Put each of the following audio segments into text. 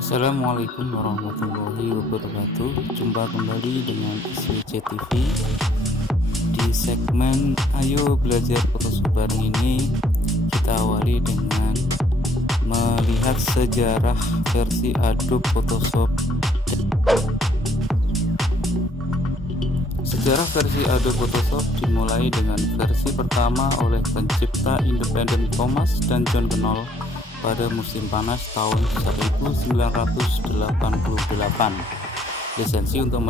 Assalamualaikum warahmatullahi wabarakatuh. Jumpa kembali dengan SWC TV. Di segmen Ayo Belajar Photoshop bareng ini, kita awali dengan melihat sejarah versi Adobe Photoshop. Sejarah versi Adobe Photoshop dimulai dengan versi pertama oleh pencipta independen Thomas dan John Knoll pada musim panas tahun 1988. Lisensi untuk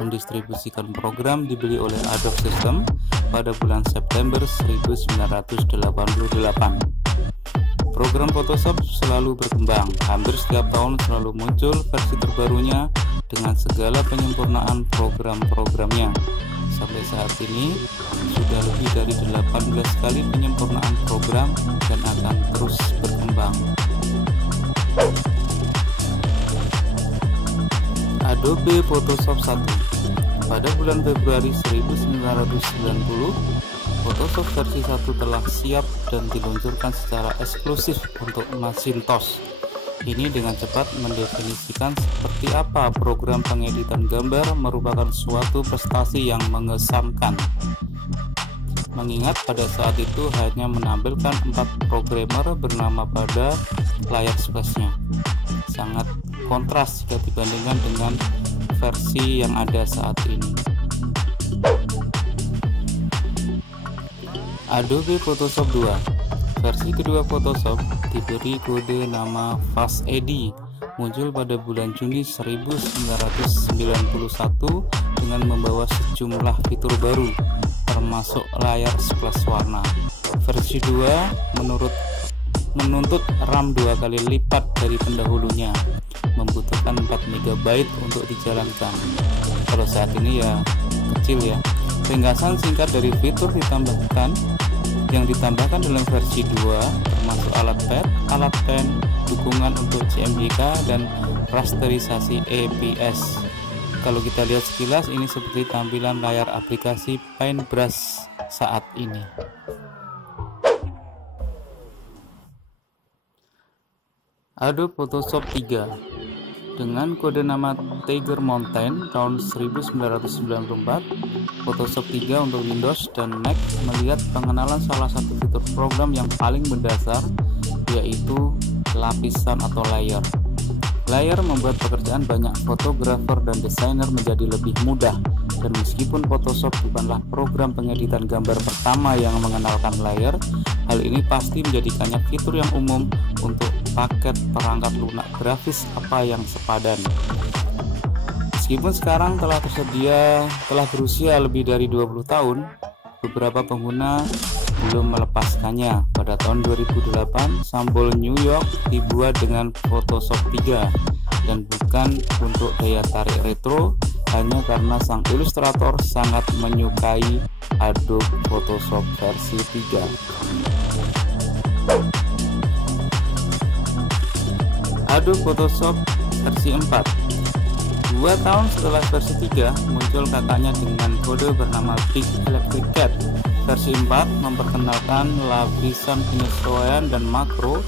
mendistribusikan program dibeli oleh Adobe System pada bulan September 1988. Program Photoshop selalu berkembang, hampir setiap tahun selalu muncul versi terbarunya dengan segala penyempurnaan program-programnya. Sampai saat ini sudah lebih dari 18 kali penyempurnaan program dan akan terus berkembang. Adobe Photoshop 1. Pada bulan Februari 1990, Photoshop versi 1 telah siap dan diluncurkan secara eksklusif untuk Macintosh. Ini dengan cepat mendefinisikan seperti apa program pengeditan gambar merupakan suatu prestasi yang mengesankan. Mengingat pada saat itu hanya menampilkan 4 programmer bernama pada layar splash-nya. Sangat kontras jika dibandingkan dengan versi yang ada saat ini. Adobe Photoshop 2. Versi kedua Photoshop diberi kode nama Fast AD, muncul pada bulan Juni 1991 dengan membawa sejumlah fitur baru, termasuk layar splash warna. Versi 2 menuntut RAM 2 kali lipat dari pendahulunya, membutuhkan 4 MB untuk dijalankan. Kalau saat ini ya kecil ya. Ringkasan singkat dari fitur yang ditambahkan dalam versi 2 termasuk alat pad, alat pen, dukungan untuk CMYK, dan rasterisasi EPS. Kalau kita lihat sekilas, ini seperti tampilan layar aplikasi Paintbrush saat ini. Adobe Photoshop 3 dengan kode nama Tiger Mountain tahun 1994, Photoshop 3 untuk Windows dan Mac melihat pengenalan salah satu fitur program yang paling mendasar, yaitu lapisan atau layer. Layer membuat pekerjaan banyak fotografer dan desainer menjadi lebih mudah, dan meskipun Photoshop bukanlah program pengeditan gambar pertama yang mengenalkan layer, hal ini pasti menjadikannya fitur yang umum untuk paket perangkat lunak grafis apa yang sepadan. Meskipun sekarang telah berusia lebih dari 20 tahun, beberapa pengguna belum melepaskannya. Pada tahun 2008, sampul New York dibuat dengan Photoshop 3 dan bukan untuk daya tarik retro, hanya karena sang ilustrator sangat menyukai Adobe Photoshop versi 3. Adobe Photoshop versi 4. 2 tahun setelah versi 3, muncul kakaknya dengan kode bernama Big Electric Cat. Versi 4 memperkenalkan lapisan penyesuaian dan makro,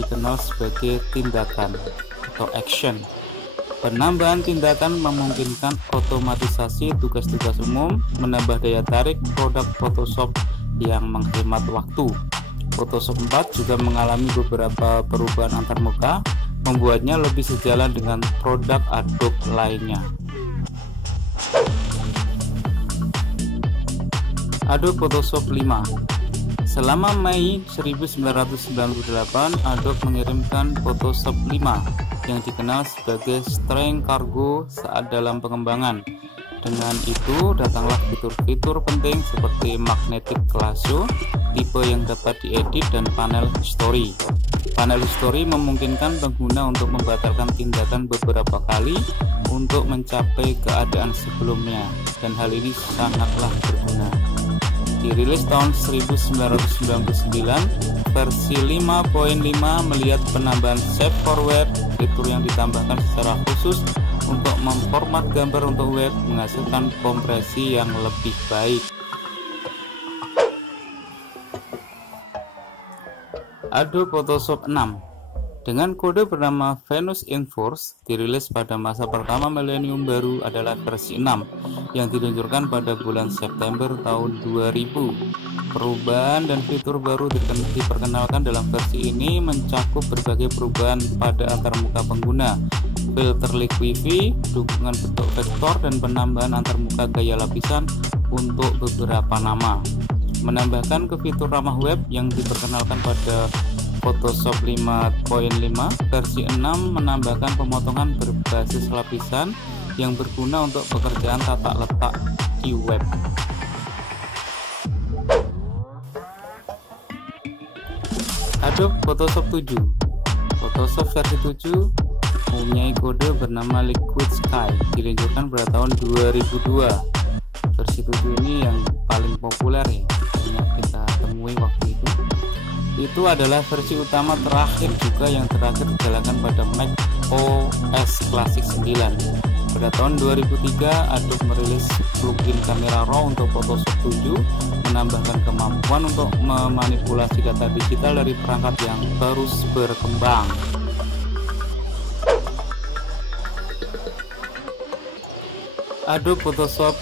dikenal sebagai tindakan atau action. Penambahan tindakan memungkinkan otomatisasi tugas-tugas umum, menambah daya tarik produk Photoshop yang menghemat waktu. Photoshop 4 juga mengalami beberapa perubahan antarmuka, membuatnya lebih sejalan dengan produk Adobe lainnya. Adobe Photoshop 5. Selama Mei 1998, Adobe mengirimkan Photoshop 5 yang dikenal sebagai String Cargo saat dalam pengembangan. Dengan itu datanglah fitur-fitur penting seperti magnetic lasso, tipe yang dapat diedit, dan panel history. Panel history memungkinkan pengguna untuk membatalkan tindakan beberapa kali untuk mencapai keadaan sebelumnya, dan hal ini sangatlah berguna. Dirilis tahun 1999, versi 5.5 melihat penambahan Save for Web, fitur yang ditambahkan secara khusus untuk memformat gambar untuk web, menghasilkan kompresi yang lebih baik. Adobe Photoshop 6. Dengan kode bernama Venus Inforce, dirilis pada masa pertama milenium baru adalah versi 6 yang diluncurkan pada bulan September tahun 2000. Perubahan dan fitur baru diperkenalkan dalam versi ini mencakup berbagai perubahan pada antarmuka pengguna, filter Liquify, dukungan bentuk vektor, dan penambahan antarmuka gaya lapisan untuk beberapa nama. Menambahkan ke fitur ramah web yang diperkenalkan pada Photoshop 5.5, versi 6 menambahkan pemotongan berbasis lapisan yang berguna untuk pekerjaan tata letak di web. Adobe Photoshop 7. Photoshop versi 7 mempunyai kode bernama Liquid Sky, diluncurkan pada tahun 2002. Versi 7 ini yang paling populer ya, banyak kita temui waktu itu. Itu adalah versi utama terakhir juga yang terakhir dijalankan pada Mac OS Classic 9. Pada tahun 2003, Adobe merilis plugin kamera RAW untuk Photoshop 7, menambahkan kemampuan untuk memanipulasi data digital dari perangkat yang baru berkembang. Adobe Photoshop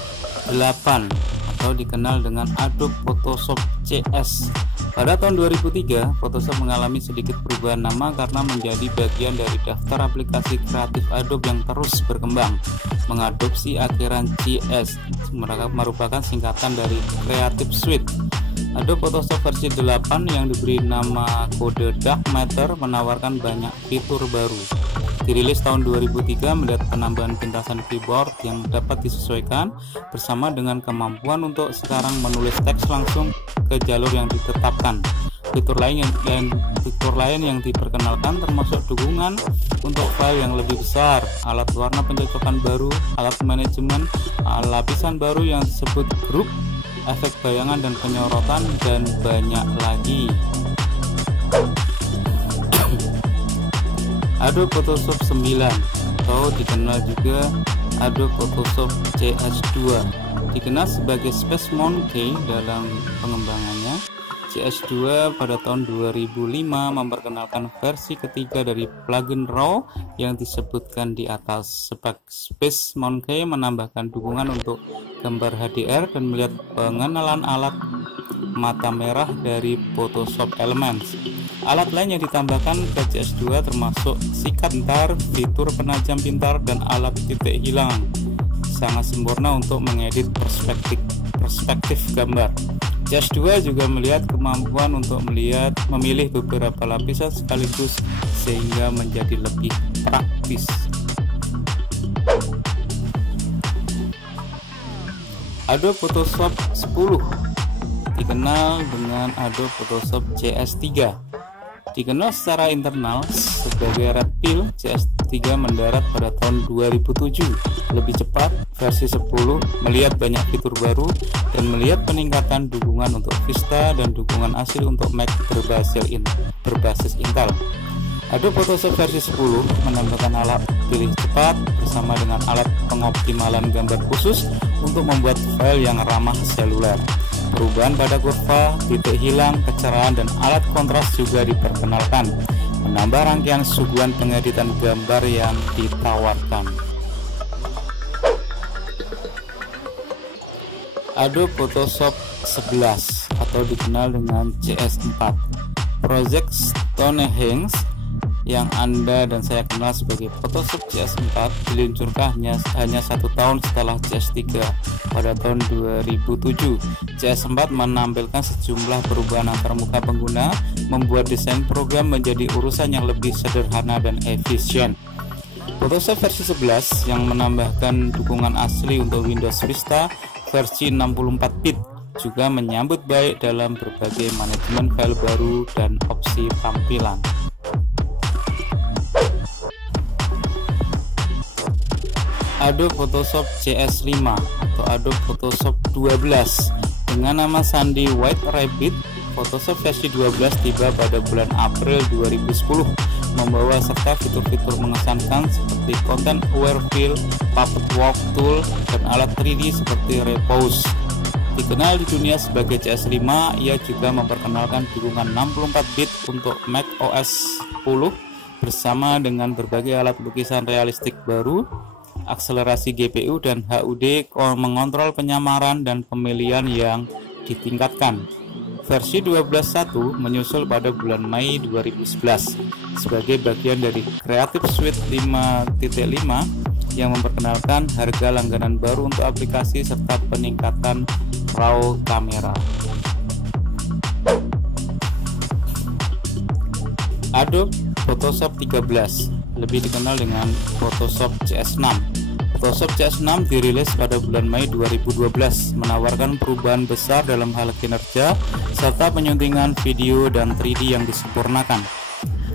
8 atau dikenal dengan Adobe Photoshop CS. Pada tahun 2003, Photoshop mengalami sedikit perubahan nama karena menjadi bagian dari daftar aplikasi kreatif Adobe yang terus berkembang, mengadopsi akhiran CS, merupakan singkatan dari Creative Suite. Adobe Photoshop versi 8 yang diberi nama kode Dark Matter menawarkan banyak fitur baru. Dirilis tahun 2003 melihat penambahan pintasan keyboard yang dapat disesuaikan bersama dengan kemampuan untuk sekarang menulis teks langsung ke jalur yang ditetapkan. Fitur lain yang diperkenalkan termasuk dukungan untuk file yang lebih besar, alat warna pencocokan baru, alat manajemen, lapisan baru yang disebut group, efek bayangan dan penyorotan, dan banyak lagi. Adobe Photoshop 9 atau dikenal juga Adobe Photoshop CS2, dikenal sebagai Space Monkey dalam pengembangannya. CS2 pada tahun 2005 memperkenalkan versi ketiga dari plugin RAW yang disebutkan di atas. Space Monkey menambahkan dukungan untuk gambar HDR dan melihat pengenalan alat mata merah dari Photoshop Elements. Alat lain yang ditambahkan ke CS2 termasuk sikat pintar, fitur penajam pintar, dan alat titik hilang. Sangat sempurna untuk mengedit perspektif gambar. CS2 juga melihat kemampuan untuk memilih beberapa lapisan sekaligus sehingga menjadi lebih praktis. Adobe Photoshop 10 dikenal dengan Adobe Photoshop CS3. Dikenal secara internal sebagai Red Pill, CS3 mendarat pada tahun 2007. Lebih cepat, versi 10 melihat banyak fitur baru dan melihat peningkatan dukungan untuk Vista dan dukungan asli untuk Mac berbasis Intel. Adobe Photoshop versi 10 menambahkan alat pilih cepat bersama dengan alat pengoptimalan gambar khusus untuk membuat file yang ramah seluler. Perubahan pada kurva, titik hilang, kecerahan, dan alat kontras juga diperkenalkan, menambah rangkaian suguhan pengeditan gambar yang ditawarkan. Adobe Photoshop 11 atau dikenal dengan CS4. Project Stonehenge yang Anda dan saya kenal sebagai Photoshop CS4 diluncurkan hanya 1 tahun setelah CS3 pada tahun 2007. CS4 menampilkan sejumlah perubahan antarmuka pengguna, membuat desain program menjadi urusan yang lebih sederhana dan efisien. Photoshop versi 11 yang menambahkan dukungan asli untuk Windows Vista versi 64 bit juga menyambut baik dalam berbagai manajemen file baru dan opsi tampilan. Adobe Photoshop CS5 atau Adobe Photoshop 12 dengan nama sandi White Rabbit. Photoshop versi 12 tiba pada bulan April 2010, membawa serta fitur-fitur mengesankan seperti Content Aware Fill, Puppet Walk Tool, dan alat 3D seperti Repose. Dikenal di dunia sebagai CS5, ia juga memperkenalkan dukungan 64 bit untuk Mac OS 10 bersama dengan berbagai alat lukisan realistik baru, akselerasi GPU dan HUD mengontrol penyamaran dan pemilihan yang ditingkatkan. Versi 12.1 menyusul pada bulan Mei 2011 sebagai bagian dari Creative Suite 5.5 yang memperkenalkan harga langganan baru untuk aplikasi serta peningkatan RAW kamera. Adobe Photoshop 13, lebih dikenal dengan Photoshop CS6. Photoshop CS6 dirilis pada bulan Mei 2012, menawarkan perubahan besar dalam hal kinerja serta penyuntingan video dan 3D yang disempurnakan.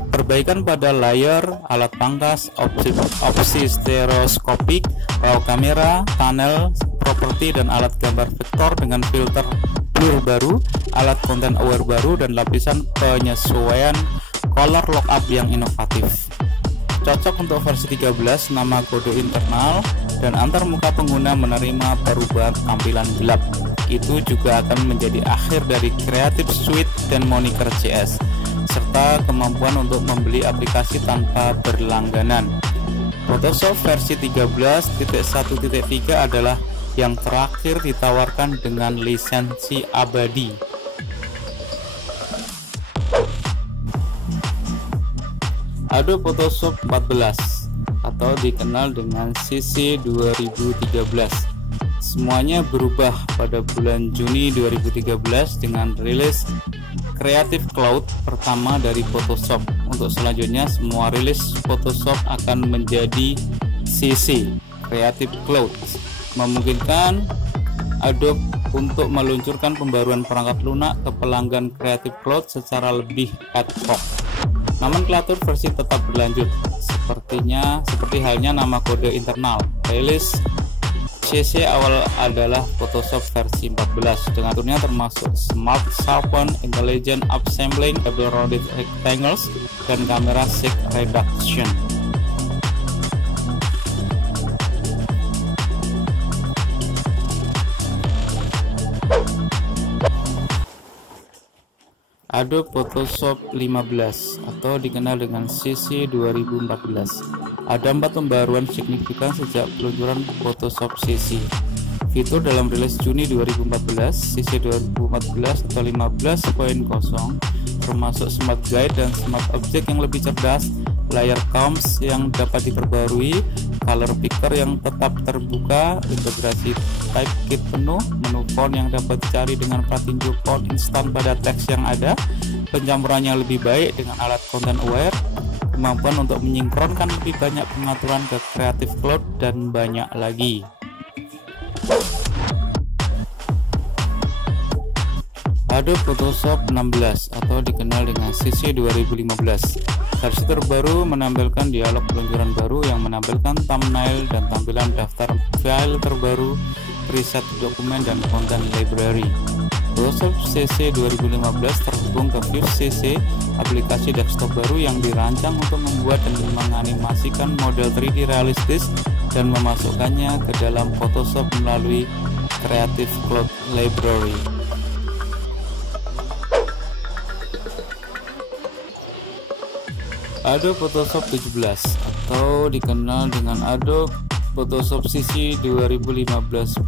Perbaikan pada layar, alat pangkas, opsi stereoskopik, RAW kamera, tunnel, properti dan alat gambar vektor dengan filter blur baru, alat content aware baru, dan lapisan penyesuaian color lookup yang inovatif. Cocok untuk versi 13, nama kode internal dan antar muka pengguna menerima perubahan tampilan gelap. Itu juga akan menjadi akhir dari Creative Suite dan Moniker CS, serta kemampuan untuk membeli aplikasi tanpa berlangganan. Photoshop versi 13.1.3 adalah yang terakhir ditawarkan dengan lisensi abadi. Adobe Photoshop 14 atau dikenal dengan CC 2013. Semuanya berubah pada bulan Juni 2013 dengan rilis Creative Cloud pertama dari Photoshop. Untuk selanjutnya semua rilis Photoshop akan menjadi CC Creative Cloud, memungkinkan Adobe untuk meluncurkan pembaruan perangkat lunak ke pelanggan Creative Cloud secara lebih ad hoc. Nomenklatur versi tetap berlanjut, seperti halnya nama kode internal. Rilis CC awal adalah Photoshop versi 14 dengan turunnya termasuk Smart Sharpen, Intelligent Upsampling, Double Rounded Rectangles, dan kamera Shake Reduction. Adobe Photoshop 15 atau dikenal dengan CC 2014. Ada 4 pembaruan signifikan sejak peluncuran Photoshop CC. Fitur dalam rilis Juni 2014, CC 2014 atau 15.0 termasuk Smart Guide dan Smart Object yang lebih cerdas, layar comps yang dapat diperbarui, color picker yang tetap terbuka, integrasi typekit penuh, menu font yang dapat dicari dengan pratinjo font instan pada teks yang ada, pencampurannya lebih baik dengan alat content aware, kemampuan untuk menyinkronkan lebih banyak pengaturan ke Creative Cloud, dan banyak lagi. Adobe Photoshop 16 atau dikenal dengan CC 2015. Versi terbaru menampilkan dialog peluncuran baru yang menampilkan thumbnail dan tampilan daftar file terbaru, preset dokumen, dan content library. Photoshop CC 2015 terhubung ke View CC, aplikasi desktop baru yang dirancang untuk membuat dan menganimasikan model 3D realistis dan memasukkannya ke dalam Photoshop melalui Creative Cloud Library. Adobe Photoshop 17 atau dikenal dengan Adobe Photoshop CC 2015.5.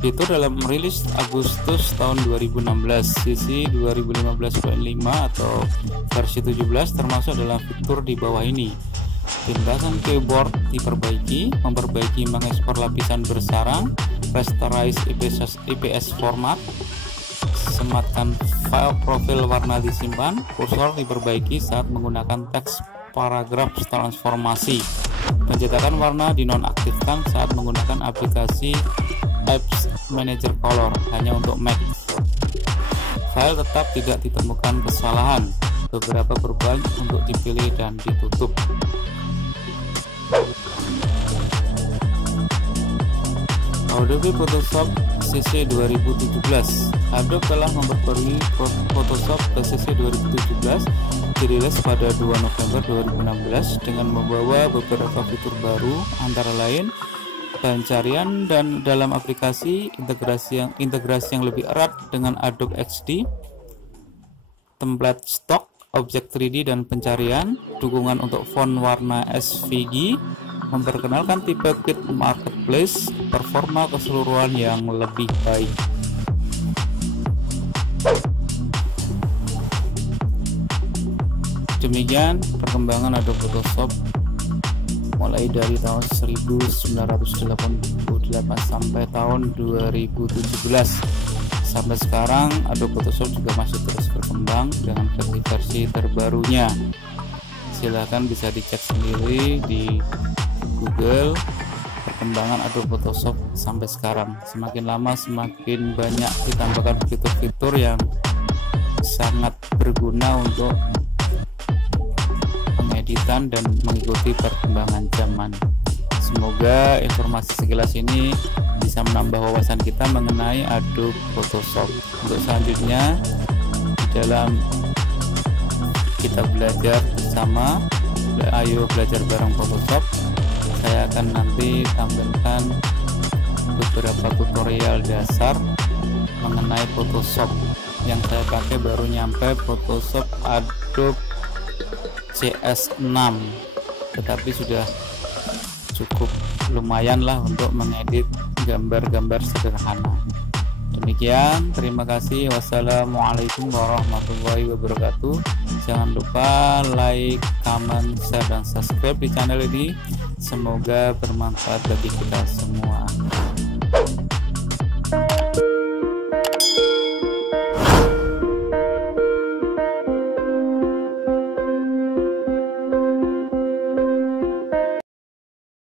Itu dalam rilis Agustus tahun 2016. CC 2015.5 atau versi 17 termasuk dalam fitur di bawah ini. Pintasan keyboard diperbaiki, memperbaiki mengekspor lapisan bersarang, rasterize IPS format, sematkan file profil warna disimpan, kursor diperbaiki saat menggunakan teks paragraf transformasi, pencetakan warna dinonaktifkan saat menggunakan aplikasi Apps Manager Color hanya untuk Mac. File tetap tidak ditemukan kesalahan, beberapa perubahan untuk dipilih dan ditutup. Adobe Photoshop CC 2017. Adobe telah memperbarui Photoshop ke CC 2017, dirilis pada 2 November 2016 dengan membawa beberapa fitur baru, antara lain pencarian dan dalam aplikasi, integrasi yang lebih erat dengan Adobe XD, template stok, objek 3D dan pencarian, dukungan untuk font warna SVG, memperkenalkan tipe kit marketplace, performa keseluruhan yang lebih baik. Demikian perkembangan Adobe Photoshop mulai dari tahun 1988 sampai tahun 2017. Sampai sekarang Adobe Photoshop juga masih terus berkembang dengan versi terbarunya. Silahkan bisa dicek sendiri di Google perkembangan Adobe Photoshop sampai sekarang. Semakin lama semakin banyak ditambahkan fitur-fitur yang sangat berguna untuk pengeditan dan mengikuti perkembangan zaman. Semoga informasi sekilas ini bisa menambah wawasan kita mengenai Adobe Photoshop. Untuk selanjutnya di dalam kita belajar bersama, ayo belajar bareng Photoshop. Saya akan nanti tampilkan beberapa tutorial dasar mengenai Photoshop. Yang saya pakai baru nyampe Photoshop Adobe CS6, tetapi sudah cukup lumayan lah untuk mengedit gambar-gambar sederhana. Demikian, terima kasih. Wassalamualaikum warahmatullahi wabarakatuh. Jangan lupa like, comment, share, dan subscribe di channel ini. Semoga bermanfaat bagi kita semua.